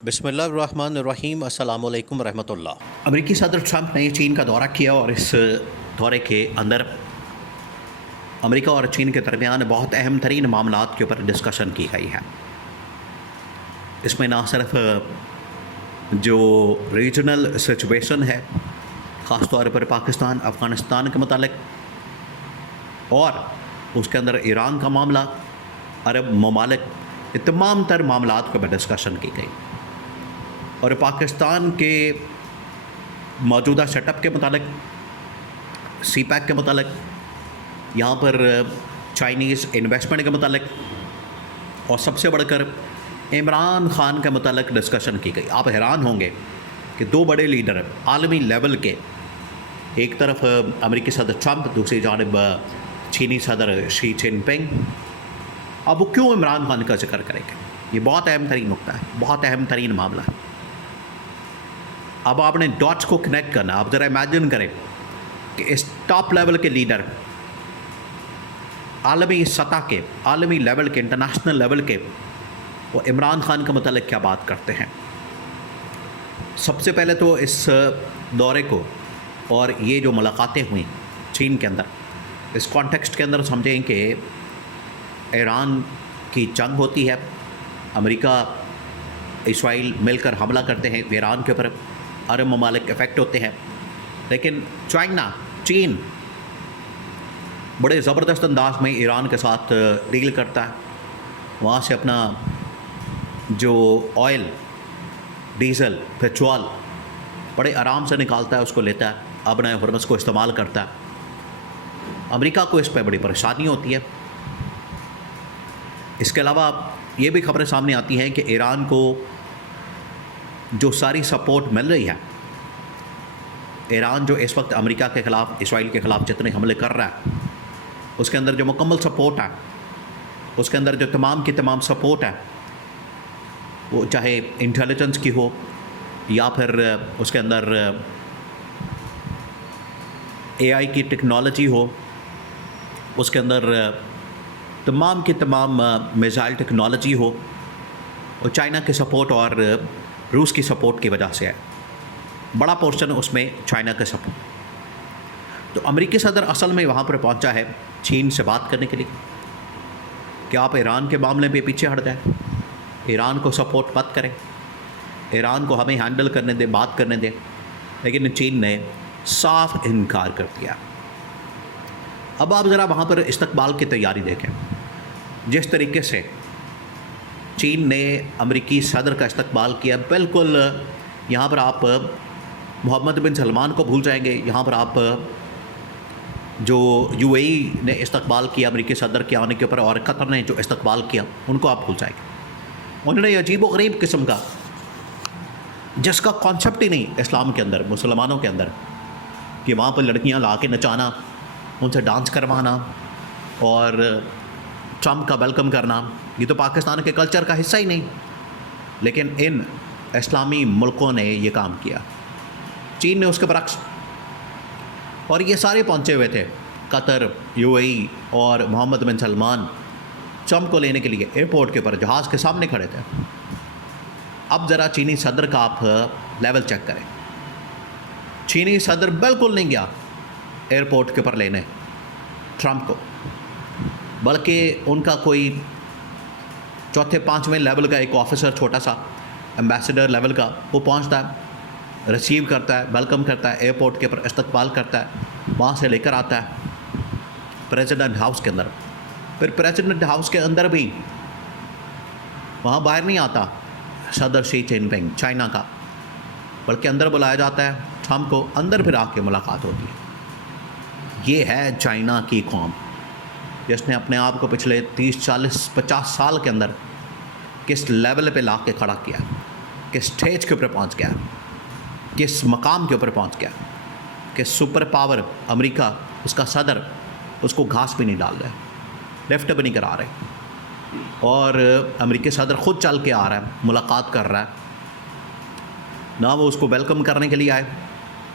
बिस्मिल्लाहिर्रहमानिर्रहीम अस्सलाम वालेकुम रहमतुल्लाह। अमेरिकी सदर ट्रंप ने चीन का दौरा किया और इस दौरे के अंदर अमेरिका और चीन के दरमियान बहुत अहम तरीन मामलात के ऊपर डिस्कशन की गई है। इसमें ना सिर्फ जो रीजनल सिचुएशन है ख़ास तौर पर पाकिस्तान अफ़गानिस्तान के मतलब और उसके अंदर ईरान का मामला, अरब ममालिक, ये तमाम तर मामलात के ऊपर डिस्कशन की गई और पाकिस्तान के मौजूदा सेटअप के मुतालिक, सीपैक के मुतालिक, यहाँ पर चाइनीज़ इन्वेस्टमेंट के मुतालिक और सबसे बढ़कर इमरान ख़ान के मुतालिक डिस्कशन की गई। आप हैरान होंगे कि दो बड़े लीडर आलमी लेवल के, एक तरफ अमेरिकी सदर ट्रंप, दूसरी जानब चीनी सदर शी जिनपिंग, अब वो क्यों इमरान खान का जिक्र करेंगे? ये बहुत अहम तरीन नुकता है, बहुत अहम तरीन मामला है। अब आपने डॉट्स को कनेक्ट करना। आप ज़रा इमेजिन करें कि इस टॉप लेवल के लीडर, आलमी सतह के, आलमी लेवल के, इंटरनेशनल लेवल के, वो इमरान खान के मतलब क्या बात करते हैं। सबसे पहले तो इस दौरे को और ये जो मुलाकातें हुई चीन के अंदर, इस कॉन्टेक्स्ट के अंदर समझें कि ईरान की जंग होती है, अमेरिका इसराइल मिलकर हमला करते हैं ईरान के ऊपर, अरब ममालिक इफ़ेक्ट होते हैं, लेकिन चाइना, चीन बड़े ज़बरदस्त अंदाज में ईरान के साथ डील करता है। वहाँ से अपना जो ऑयल, डीज़ल, पेट्रोल बड़े आराम से निकालता है, उसको लेता है, अपने हरमस को इस्तेमाल करता है। अमेरिका को इस पर बड़ी परेशानी होती है। इसके अलावा ये भी खबरें सामने आती हैं कि ईरान को जो सारी सपोर्ट मिल रही है, ईरान जो इस वक्त अमेरिका के ख़िलाफ़, इसराइल के ख़िलाफ़ जितने हमले कर रहा है, उसके अंदर जो मुकम्मल सपोर्ट है, उसके अंदर जो तमाम की तमाम सपोर्ट है, वो चाहे इंटेलिजेंस की हो या फिर उसके अंदर एआई की टेक्नोलॉजी हो, उसके अंदर तमाम की तमाम मिसाइल टेक्नोलॉजी हो, और चाइना के सपोर्ट और रूस की सपोर्ट की वजह से है। बड़ा पोर्शन उसमें चाइना का सपोर्ट। तो अमेरिकी सदर असल में वहाँ पर पहुँचा है चीन से बात करने के लिए कि आप ईरान के मामले में पीछे हट जाए, ईरान को सपोर्ट मत करें, ईरान को हमें हैंडल करने दें, बात करने दें। लेकिन चीन ने साफ इनकार कर दिया। अब आप ज़रा वहाँ पर इस्तकबाल की तैयारी देखें। जिस तरीके से चीन ने अमेरिकी सदर का इस्तकबाल किया, बिल्कुल यहाँ पर आप मोहम्मद बिन सलमान को भूल जाएंगे। यहाँ पर आप जो यूएई ने इस्तकबाल किया अमेरिकी सदर के आने के ऊपर, और कतर ने जो इस्तकबाल किया, उनको आप भूल जाएंगे। उन्होंने अजीब व गरीब किस्म का, जिसका कॉन्सेप्ट ही नहीं इस्लाम के अंदर, मुसलमानों के अंदर, कि वहाँ पर लड़कियाँ ला के नचाना, उनसे डांस करवाना और ट्रंप का वेलकम करना, ये तो पाकिस्तान के कल्चर का हिस्सा ही नहीं। लेकिन इन इस्लामी मुल्कों ने ये काम किया, चीन ने उसके बरक्स। और ये सारे पहुँचे हुए थे, कतर, यूएई और मोहम्मद बिन सलमान ट्रंप को लेने के लिए एयरपोर्ट के ऊपर जहाज़ के सामने खड़े थे। अब ज़रा चीनी सदर का आप लेवल चेक करें। चीनी सदर बिल्कुल नहीं गया एयरपोर्ट के ऊपर लेने ट्रंप को, बल्कि उनका कोई चौथे पाँचवें लेवल का एक ऑफिसर, छोटा सा एम्बेसडर लेवल का, वो पहुंचता है, रिसीव करता है, वेलकम करता है, एयरपोर्ट के ऊपर इस्तकबाल करता है, वहाँ से लेकर आता है प्रेसिडेंट हाउस के अंदर। फिर प्रेसिडेंट हाउस के अंदर भी वहाँ बाहर नहीं आता सदर शी जिनपिंग चाइना का, बल्कि अंदर बुलाया जाता है ट्रंप को, अंदर फिर आके मुलाकात होती है। ये है चाइना की कौम, जिसने अपने आप को पिछले 30, 40, 50 साल के अंदर किस लेवल पे ला के खड़ा किया, किस स्टेज के ऊपर पहुंच गया, किस मकाम के ऊपर पहुंच गया, कि सुपर पावर अमेरिका, उसका सदर उसको घास भी नहीं डाल रहा है, लिफ्ट भी नहीं करा रहे, और अमेरिकी सदर ख़ुद चल के आ रहा है, मुलाकात कर रहा है। ना वो उसको वेलकम करने के लिए आए,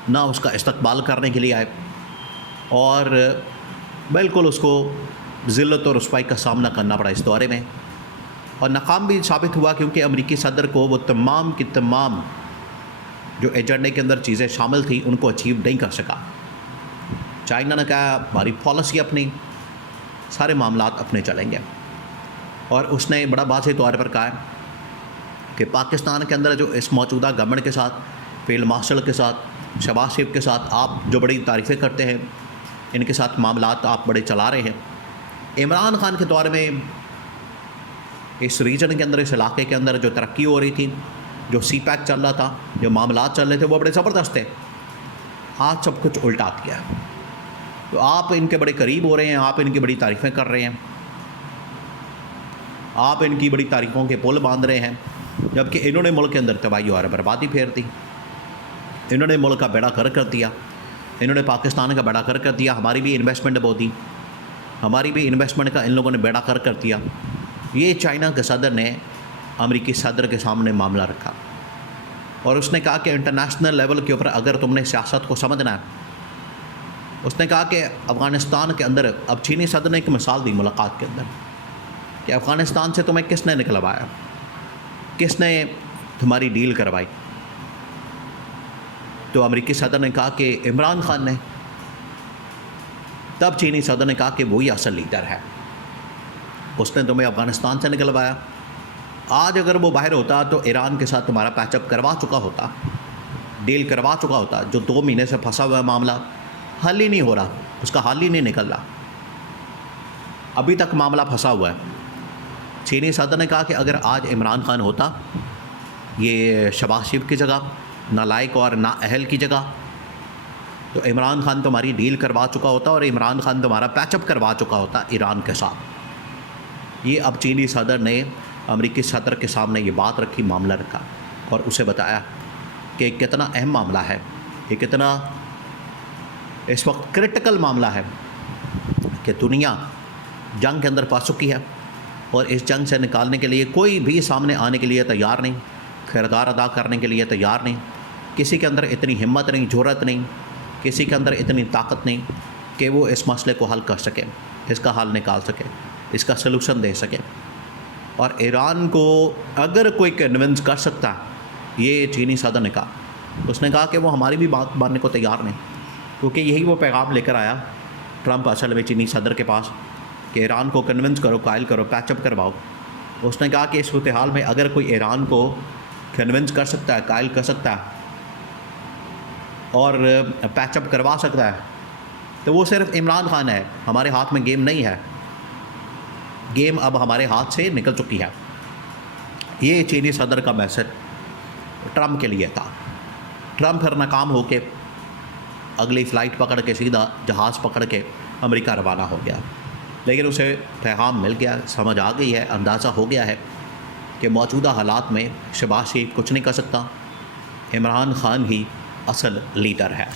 ना उसका इस्तकबाल करने के लिए आए, और बिल्कुल उसको ज़िल्लत और रुसवाई का सामना करना पड़ा इस दौरे में। और नाकाम भी साबित हुआ, क्योंकि अमेरिकी सदर को वो तमाम की तमाम जो एजेंडे के अंदर चीज़ें शामिल थी उनको अचीव नहीं कर सका। चाइना ने कहा हमारी पॉलिसी अपनी, सारे मामलात अपने चलेंगे, और उसने बड़ा वाज़ेह तौर पर कहा कि पाकिस्तान के अंदर जो इस मौजूदा गवर्नमेंट के साथ, फील्ड मार्शल के साथ, शहबाज शरीफ के साथ आप जो बड़ी तारीफ़ें करते हैं, इनके साथ मामलात आप बड़े चला रहे हैं, इमरान खान के दौर में इस रीजन के अंदर, इस इलाके के अंदर जो तरक्की हो रही थी, जो CPEC चल रहा था, जो मामलात चल रहे थे, वो बड़े ज़बरदस्त थे। आज सब कुछ उल्टा किया। तो आप इनके बड़े करीब हो रहे हैं, आप इनकी बड़ी तारीफ़ें कर रहे हैं, आप इनकी बड़ी तारीफ़ों के पुल बांध रहे हैं, जबकि इन्होंने मुल्क के अंदर तबाही और बर्बादी फेर दी। इन्होंने मुल्क का बेड़ा कर दिया, इन्होंने पाकिस्तान का बेड़ा कर दिया। हमारी भी इन्वेस्टमेंट बहुत दी, हमारी भी इन्वेस्टमेंट का इन लोगों ने बेड़ा कर दिया। ये चाइना के सदर ने अमेरिकी सदर के सामने मामला रखा और उसने कहा कि इंटरनेशनल लेवल के ऊपर अगर तुमने सियासत को समझना है, उसने कहा कि अफ़गानिस्तान के अंदर, अब चीनी सदर ने एक मिसाल दी मुलाकात के अंदर कि अफ़गानिस्तान से तुम्हें किसने निकलवाया, किसने तुम्हारी डील करवाई। तो अमेरिकी सदर ने कहा कि इमरान खान ने। तब चीनी सदर ने कहा कि वही असल लीडर है, उसने तुम्हें अफ़गानिस्तान से निकलवाया। आज अगर वो बाहर होता तो ईरान के साथ तुम्हारा पैचअप करवा चुका होता, डील करवा चुका होता। जो 2 महीने से फंसा हुआ मामला हल ही नहीं हो रहा, उसका हल ही नहीं निकल रहा, अभी तक मामला फंसा हुआ है। चीनी सदर ने कहा कि अगर आज इमरान खान होता, ये शहबाज शरीफ की जगह, नालायक और नाअहल की जगह, तो इमरान खान तुम्हारी डील करवा चुका होता और इमरान खान तुम्हारा पैचअप करवा चुका होता ईरान के साथ। ये अब चीनी सदर ने अमेरिकी सदर के सामने ये बात रखी, मामला रखा और उसे बताया कि कितना अहम मामला है, ये कितना इस वक्त क्रिटिकल मामला है कि दुनिया जंग के अंदर फंस चुकी है और इस जंग से निकालने के लिए कोई भी सामने आने के लिए तैयार नहीं, किरदार अदा करने के लिए तैयार नहीं। किसी के अंदर इतनी हिम्मत नहीं, जुर्रत नहीं, किसी के अंदर इतनी ताकत नहीं कि वो इस मसले को हल कर सके, इसका हल निकाल सके, इसका सलूशन दे सके। और ईरान को अगर कोई कन्विंस कर सकता है, ये चीनी सदर ने कहा, उसने कहा कि वो हमारी भी बात मानने को तैयार नहीं, क्योंकि यही वो पैगाम लेकर आया ट्रंप असल में चीनी सदर के पास कि ईरान को कन्विंस करो, कायल करो, पैचअप करवाओ। उसने कहा कि इस सूरत हाल में अगर कोई ईरान को कन्विंस कर सकता है, कायल कर सकता है और पैचअप करवा सकता है, तो वो सिर्फ इमरान खान है। हमारे हाथ में गेम नहीं है, गेम अब हमारे हाथ से निकल चुकी है। ये चीनी सदर का मैसेज ट्रंप के लिए था। ट्रंप फिर नाकाम होके अगली फ़्लाइट पकड़ के सीधा जहाज़ पकड़ के अमेरिका रवाना हो गया। लेकिन उसे पैगाम मिल गया, समझ आ गई है, अंदाज़ा हो गया है कि मौजूदा हालात में शहबाज शरीफ कुछ नहीं कर सकता, इमरान खान ही असल लीडर है।